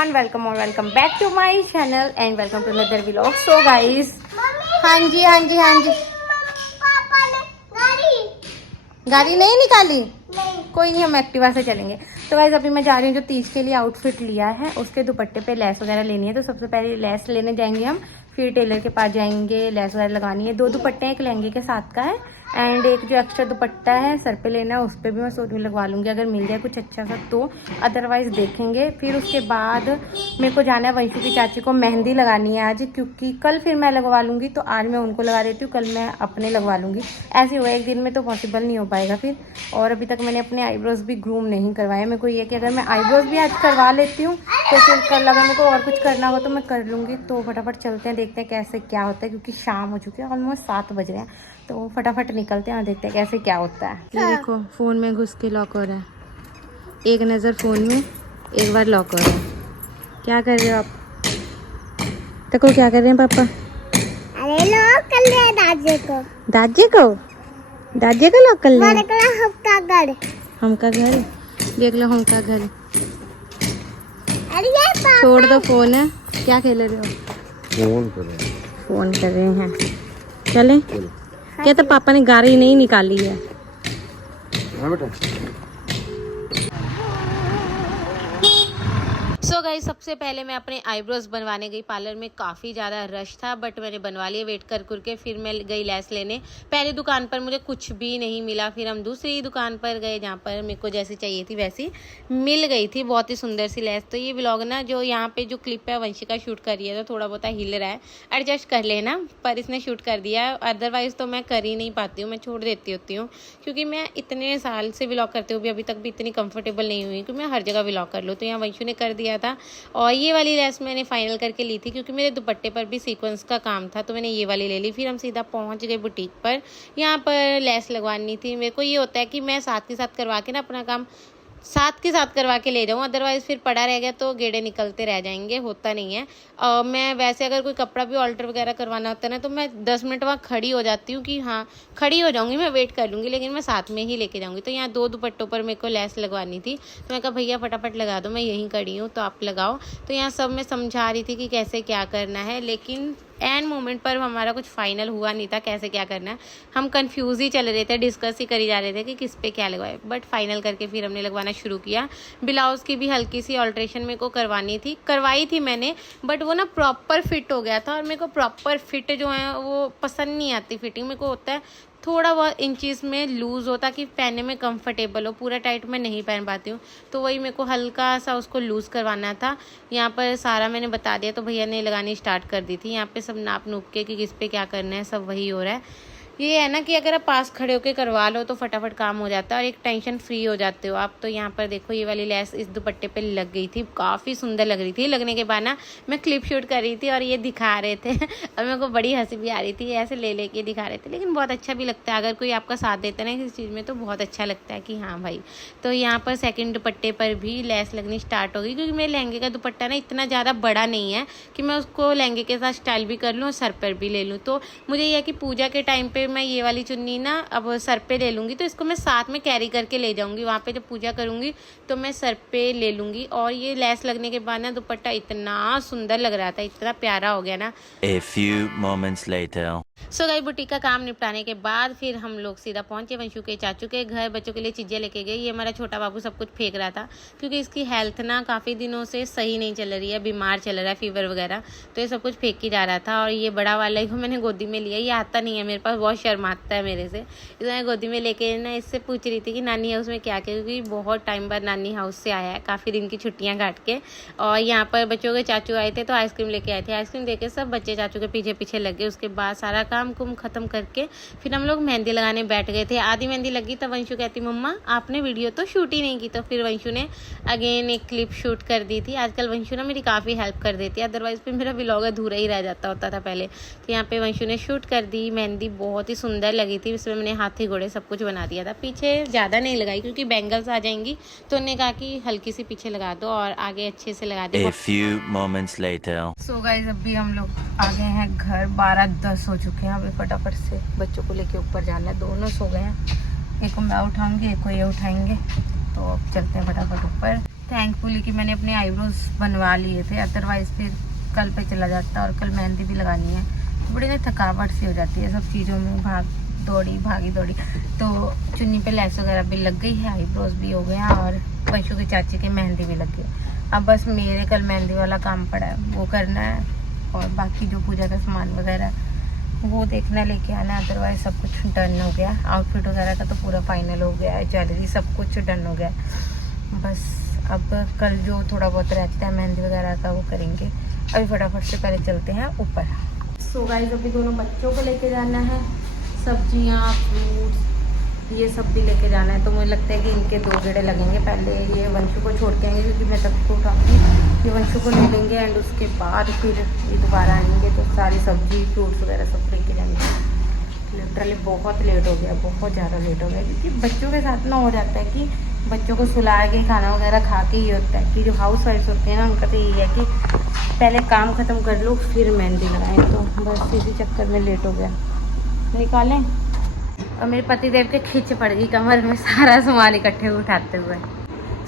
Everyone, welcome और welcome back to my channel and welcome to another vlog. So guys, हाँ जी पापा ने गाड़ी नहीं निकाली नहीं। कोई नहीं, हम एक्टिवा से चलेंगे। तो गाइस अभी मैं जा रही हूँ, जो तीज के लिए आउटफिट लिया है उसके दुपट्टे पे लेस वगैरह लेनी है। तो सबसे पहले लेस लेने जाएंगे हम, फिर टेलर के पास जाएंगे, लेस वगैरह लगानी है। 2 दुपट्टे हैं, एक लहंगे के साथ का है एंड एक जो एक्स्ट्रा दुपट्टा है सर पे लेना है, उस पर भी मैं सोच में लगवा लूँगी अगर मिल जाए कुछ अच्छा सा तो, अदरवाइज देखेंगे। फिर उसके बाद मेरे को जाना है वंशु की चाची को मेहंदी लगानी है आज, क्योंकि कल फिर मैं लगवा लूँगी। तो आज मैं उनको लगा देती हूँ, कल मैं अपने लगवा लूँगी। ऐसे हुआ एक दिन में तो पॉसिबल नहीं हो पाएगा फिर। और अभी तक मैंने अपने आईब्रोज भी ग्रूम नहीं करवाए। मेरे को ये कि अगर मैं आईब्रोज भी आज करवा लेती हूँ तो फिर कल अगर मेरे को और कुछ करना हो तो मैं कर लूँगी। तो फटाफट चलते हैं, देखते हैं कैसे क्या होता है, क्योंकि शाम हो चुकी है, ऑलमोस्ट 7 बज रहे हैं। तो फटाफट निकलते हैं और देखते हैं कैसे क्या होता है। ये देखो फ़ोन में घुस के लॉक हो रहा है, एक नज़र फ़ोन में, एक बार लॉक हो रहा है। क्या कर रहे हो आप? देखो क्या कर रहे हैं पापा। अरे लॉक कर लिया दादी को। दादी को लॉक कर लिया। हमका घर। देख लो हमका घर। अरे ये पापा। छोड़ दो फोन है, क्या खेल रहे हो? फोन कर रहे हैं। चले क्या? तो पापा ने गाड़ी नहीं निकाली है। हाँ बेटा। सो गाइस, सबसे पहले मैं अपने आईब्रोज बनवाने गई पार्लर में। काफ़ी ज़्यादा रश था बट मैंने बनवा लिए वेट कर के। फिर मैं गई लेस लेने। पहली दुकान पर मुझे कुछ भी नहीं मिला, फिर हम दूसरी दुकान पर गए जहाँ पर मेरे को जैसी चाहिए थी वैसी मिल गई थी, बहुत ही सुंदर सी लेस। तो ये व्लॉग ना, जो यहाँ पे जो क्लिप है वंशिका शूट कर रही है, तो थोड़ा बहुत हिल रहा है, एडजस्ट कर लेना। पर इसने शूट कर दिया, अदरवाइज़ तो मैं कर ही नहीं पाती हूँ, मैं छोड़ देती होती हूँ, क्योंकि मैं इतने साल से व्लॉग करती हूँ, अभी तक भी इतनी कंफर्टेबल नहीं हुई कि मैं हर जगह व्लॉग कर लूँ। तो यहाँ वंशु ने कर दिया था। और ये वाली लेस मैंने फाइनल करके ली थी, क्योंकि मेरे दुपट्टे पर भी सीक्वेंस का काम था, तो मैंने ये वाली ले ली। फिर हम सीधा पहुंच गए बुटीक पर। यहाँ पर लेस लगवानी थी। मेरे को ये होता है कि मैं साथ के साथ करवा के ना अपना काम साथ के साथ करवा के ले जाऊँ, अदरवाइज़ फिर पड़ा रह गया तो गेड़े निकलते रह जाएंगे, होता नहीं है। मैं वैसे अगर कोई कपड़ा भी ऑल्टर वगैरह करवाना होता है ना, तो मैं 10 मिनट वहाँ खड़ी हो जाती हूँ कि हाँ खड़ी हो जाऊँगी, मैं वेट कर लूँगी, लेकिन मैं साथ में ही लेके जाऊँगी। तो यहाँ 2 दुपट्टों पर मेरे को लेस लगवानी थी, तो मैं कहा भैया फटाफट लगा दो, मैं यहीं खड़ी हूँ तो आप लगाओ। तो यहाँ सब मैं समझा रही थी कि कैसे क्या करना है, लेकिन एंड मोमेंट पर हमारा कुछ फाइनल हुआ नहीं था कैसे क्या करना है। हम कंफ्यूज ही चल रहे थे, डिस्कस ही करी जा रहे थे कि किस पे क्या लगवाए, बट फाइनल करके फिर हमने लगवाना शुरू किया। ब्लाउज़ की भी हल्की सी ऑल्ट्रेशन मेरे को करवाई थी मैंने, बट वो ना प्रॉपर फिट हो गया था, और मेरे को प्रॉपर फिट जो है वो पसंद नहीं आती। फिटिंग मेरे को होता है थोड़ा बहुत इंचज़ में लूज़ होता कि पहनने में कंफर्टेबल हो, पूरा टाइट मैं नहीं पहन पाती हूँ। तो वही मेरे को हल्का सा उसको लूज़ करवाना था। यहाँ पर सारा मैंने बता दिया, तो भैया ने लगानी स्टार्ट कर दी थी। यहाँ पे सब नाप नूप के कि किस पे क्या करना है, सब वही हो रहा है। ये है ना कि अगर आप पास खड़े होकर करवा लो तो फटाफट काम हो जाता है और एक टेंशन फ्री हो जाते हो आप। तो यहाँ पर देखो ये वाली लेस इस दुपट्टे पे लग गई थी, काफ़ी सुंदर लग रही थी। लगने के बाद ना मैं क्लिप शूट कर रही थी और ये दिखा रहे थे और मेरे को बड़ी हंसी भी आ रही थी, ऐसे ले लेके दिखा रहे थे, लेकिन बहुत अच्छा भी लगता है अगर कोई आपका साथ देता है ना किसी चीज़ में, तो बहुत अच्छा लगता है कि हाँ भाई। तो यहाँ पर सेकेंड दुपट्टे पर भी लेस लगनी स्टार्ट हो गई, क्योंकि मेरे लहंगे का दुपट्टा ना इतना ज़्यादा बड़ा नहीं है कि मैं उसको लहंगे के साथ स्टाइल भी कर लूँ और सर पर भी ले लूँ। तो मुझे यह है कि पूजा के टाइम पर मैं ये वाली चुन्नी ना अब सर पे ले लूँगी, तो इसको मैं साथ में कैरी करके ले जाऊँगी वहाँ पे जब पूजा करूँगी, तो मैं सर पे ले लूँगी। और ये लेस लगने के बाद ना दुपट्टा इतना सुंदर लग रहा था, इतना प्यारा हो गया ना। A few moments later. सो गई बुटीक का काम निपटाने के बाद फिर हम लोग सीधा पहुंचे वंशु के चाचू के घर। बच्चों के लिए चीज़ें लेके गई। ये हमारा छोटा बाबू सब कुछ फेंक रहा था, क्योंकि इसकी हेल्थ ना काफ़ी दिनों से सही नहीं चल रही है, बीमार चल रहा है, फीवर वगैरह, तो ये सब कुछ फेंक ही जा रहा था। और ये बड़ा वाला को मैंने गोदी में लिया, ये आता नहीं है मेरे पास, बहुत शर्माता है मेरे से, इसलिए मैं गोदी में लेके ना इससे पूछ रही थी कि नानी हाउस में क्या क्या, क्योंकि बहुत टाइम बाद नानी हाउस से आया है, काफ़ी दिन की छुट्टियाँ काट के। और यहाँ पर बच्चों के चाचू आए थे तो आइसक्रीम लेके आए थे, आइसक्रीम देके सब बच्चे चाचू के पीछे पीछे लग गए। उसके बाद सारा काम कुम खत्म करके फिर हम लोग मेहंदी लगाने बैठ गए थे। आधी मेहंदी लगी तब वंशु कहती मम्मा आपने वीडियो तो शूट ही नहीं की, तो फिर वंशु ने अगेन एक क्लिप शूट कर दी थी। आजकल वंशु ना मेरी काफ़ी हेल्प कर देती है, अदरवाइज़ फिर मेरा व्लॉग अधूरा ही रह जाता होता था पहले। तो यहाँ पे वंशु ने शूट कर दी। मेहंदी बहुत ही सुंदर लगी थी, इसमें मैंने हाथी घोड़े सब कुछ बना दिया था। पीछे ज़्यादा नहीं लगाई क्योंकि बैंगल्स आ जाएंगी, तो उन्होंने कहा कि हल्की सी पीछे लगा दो और आगे अच्छे से लगा दो। A few moments later. So guys अभी हम लोग आ गए हैं घर, 12:10 हो चुके हैं। अभी फटाफट से बच्चों को लेके ऊपर जाना है, दोनों सो गए हैं, एक को मैं उठाऊंगी एक को ये उठाएंगे, तो अब चलते हैं फटाफट ऊपर। थैंकफुली कि मैंने अपने आईब्रोज बनवा लिए थे, अदरवाइज़ फिर कल पे चला जाता और कल मेहंदी भी लगानी है। बड़ी ना थकावट सी हो जाती है सब चीज़ों में, भागी दौड़ी। तो चुन्नी पे लेस वगैरह भी लग गई है, आईब्रोज भी हो गया और वंशु की चाची की मेहंदी भी लग गई। अब बस मेरे कल मेहंदी वाला काम पड़ा है, वो करना है और बाकी जो पूजा का सामान वगैरह वो देखना, लेके आना। अदरवाइज सब कुछ डन हो गया। आउटफिट वगैरह का तो पूरा फाइनल हो गया है, ज्वेलरी सब कुछ डन हो गया। बस अब कल जो थोड़ा बहुत रहता है मेहंदी वगैरह का वो करेंगे। अभी फटाफट से पहले चलते हैं ऊपर। सो गाइस अभी दोनों बच्चों को लेके जाना है, सब्जियां, फ्रूट्स ये सब भी लेके जाना है। तो मुझे लगता है कि इनके 2 गेड़े लगेंगे। पहले ये वंशु को छोड़ के आएंगे क्योंकि मैं तब को उठाऊंगी, ये वंशु को ले लेंगे एंड उसके बाद फिर ये दोबारा आएंगे तो सारी सब्जी फ्रूट्स वगैरह सब लेके जाएंगे। लिटरली बहुत लेट हो गया, बहुत ज़्यादा लेट हो गया, क्योंकि बच्चों के साथ ना हो जाता है कि बच्चों को सुला के खाना वगैरह खा के ये होता है कि जो हाउस वाइफ होते हैं ना उनका तो यही है कि पहले काम ख़त्म कर लो फिर मेहंदी लगाएं। तो बस इसी चक्कर में लेट हो गया। निकालें और मेरे पतिदेव के खींच पड़ गई कमर में सारा सामान इकट्ठे उठाते हुए।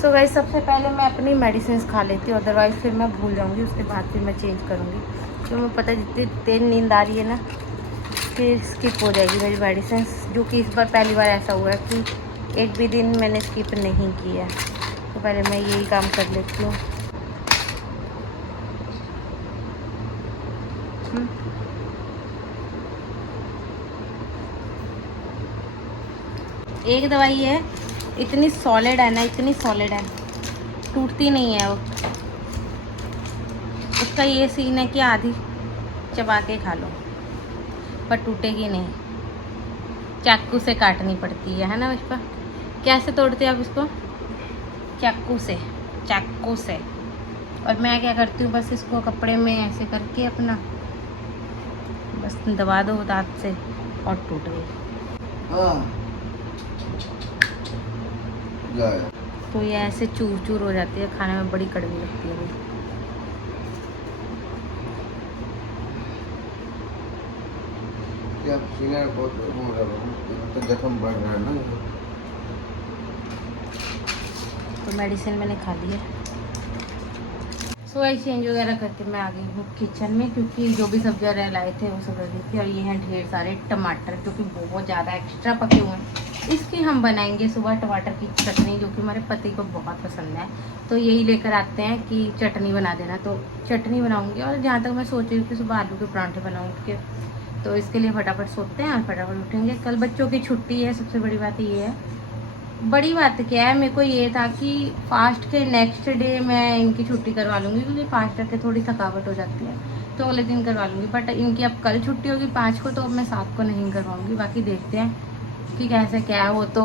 सो गाइस सबसे पहले मैं अपनी मेडिसिन खा लेती हूँ, अदरवाइज़ फिर मैं भूल जाऊँगी, उसके बाद फिर मैं चेंज करूँगी। क्योंकि मुझे पता है जितनी तेज नींद आ रही है ना फिर स्किप हो जाएगी मेरी मेडिसिन, जो कि इस बार पहली बार ऐसा हुआ है कि एक भी दिन मैंने स्किप नहीं किया। तो पहले मैं यही काम कर लेती हूँ। एक दवाई है, इतनी सॉलिड है ना, इतनी सॉलिड है, टूटती नहीं है वो। उसका ये सीन है कि आधी चबा के खा लो पर टूटेगी नहीं, चाकू से काटनी पड़ती है ना पुष्पा? कैसे तोड़ते हैं आप इसको? चाकू से। और मैं क्या करती हूँ, बस इसको कपड़े में ऐसे करके अपना बस दबा दो दांत से और टूट गई। तो ये ऐसे चूर चूर हो जाती है, खाने में बड़ी कड़वी लगती है। तो जख्म बढ़ रहा है ना। तो मेडिसिन मैंने खा ली है। सो आई चेंज वगैरह करके मैं आ गई हूँ किचन में, क्योंकि जो भी सब्जियाँ रह लाए थे वो सब रख दी थी। और ये हैं ढेर सारे टमाटर जो कि बहुत ज़्यादा एक्स्ट्रा पके हुए हैं। इसकी हम बनाएंगे सुबह टमाटर की चटनी, जो कि हमारे पति को बहुत पसंद है। तो यही लेकर आते हैं कि चटनी बना देना, तो चटनी बनाऊंगी। और जहाँ तक मैं सोच रही हूँ कि सुबह आलू के परांठे बनाऊँ के, तो इसके लिए फटाफट सोते हैं और फटाफट उठेंगे। कल बच्चों की छुट्टी है, सबसे बड़ी बात ये है। बड़ी बात क्या है, मेरे को ये था कि फास्ट के नेक्स्ट डे मैं इनकी छुट्टी करवा लूँगी, क्योंकि फास्ट करके थोड़ी थकावट हो जाती है, तो अगले दिन करवा लूँगी। बट इनकी अब कल छुट्टी होगी 5 को, तो अब मैं 7 को नहीं करवाऊँगी। बाकी देखते हैं कि कैसे क्या है, वो तो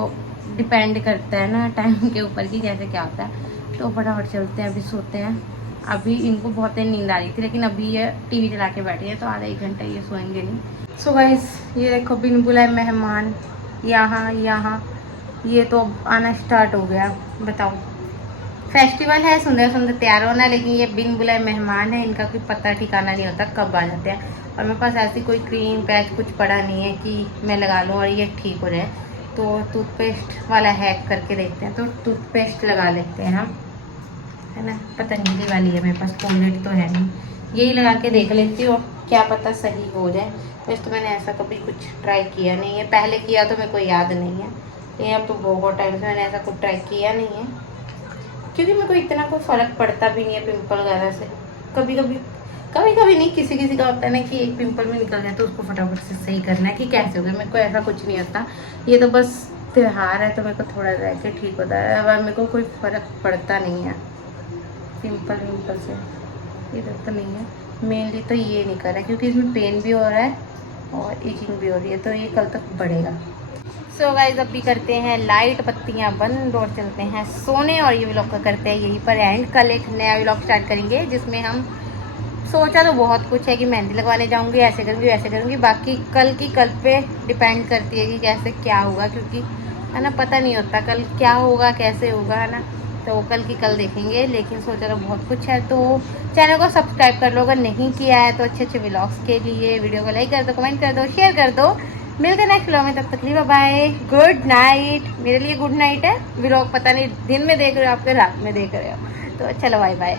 डिपेंड करता है ना टाइम के ऊपर कि कैसे क्या होता है। तो फटाफट चलते हैं, अभी सोते हैं। अभी इनको बहुत नींद आ रही थी, लेकिन अभी ये टीवी चला के बैठी है, तो आधा 1 घंटा ये सोएंगे नहीं। सो गाइस ये देखो बिन बुलाए मेहमान यहाँ ये तो आना स्टार्ट हो गया। बताओ, फेस्टिवल है, सुंदर सुंदर तैयार होना, लेकिन ये बिन बुलाए मेहमान है, इनका कोई पता ठिकाना नहीं होता कब आ जाते हैं। और मेरे पास ऐसी कोई क्रीम पैच कुछ पड़ा नहीं है कि मैं लगा लूँ और ये ठीक हो जाए। तो टूथपेस्ट वाला हैक करके देखते हैं, तो टूथपेस्ट लगा लेते हैं हम, है ना। पतंजलि वाली है मेरे पास, कोलगेट तो है नहीं, यही लगा के देख लेती हूँ, क्या पता सही हो जाए। वैसे तो मैंने ऐसा कभी कुछ ट्राई किया नहीं है, पहले किया तो मेरे को याद नहीं है, लेकिन अब तो बहुत टाइम से मैंने ऐसा कुछ ट्राई किया नहीं है, क्योंकि मेरे को इतना कोई फ़र्क पड़ता भी नहीं है पिंपल वगैरह से। कभी कभी नहीं, किसी का होता है ना कि एक पिंपल में निकल जाए तो उसको फटाफट से सही करना है कि कैसे हो गया। मेरे को ऐसा कुछ नहीं होता, ये तो बस त्यौहार है तो मेरे को थोड़ा रह के ठीक होता है, अब मेरे को कोई फ़र्क पड़ता नहीं है पिंपल से, ये तो नहीं है। मेनली तो ये नहीं कर रहा है क्योंकि इसमें पेन भी हो रहा है और इचिंग भी हो रही है, तो ये कल तक बढ़ेगा। सो गाइस अभी करते हैं लाइट बत्तियां बंद और चलते हैं सोने, और ये व्लॉग का करते हैं यहीं पर एंड। कल एक नया व्लॉग स्टार्ट करेंगे जिसमें हम सोचा तो बहुत कुछ है कि मेहंदी लगवाने जाऊंगी, ऐसे करूंगी वैसे करूंगी, बाकी कल पे डिपेंड करती है कि कैसे क्या होगा, क्योंकि है ना पता नहीं होता कल क्या होगा कैसे होगा, है ना। तो कल की कल देखेंगे, लेकिन सोचा तो बहुत कुछ है। तो चैनल को सब्सक्राइब कर लो अगर नहीं किया है तो, अच्छे व्लॉग्स के लिए। वीडियो को लाइक कर दो, कमेंट कर दो, शेयर कर दो, मिलते हैं नेक्स्ट व्लॉग में, तब तक के लिए बाय बाय, गुड नाइट। मेरे लिए गुड नाइट है, व्लॉग पता नहीं दिन में देख रहे हो आपके रात में देख रहे हो, तो चलो बाय बाय।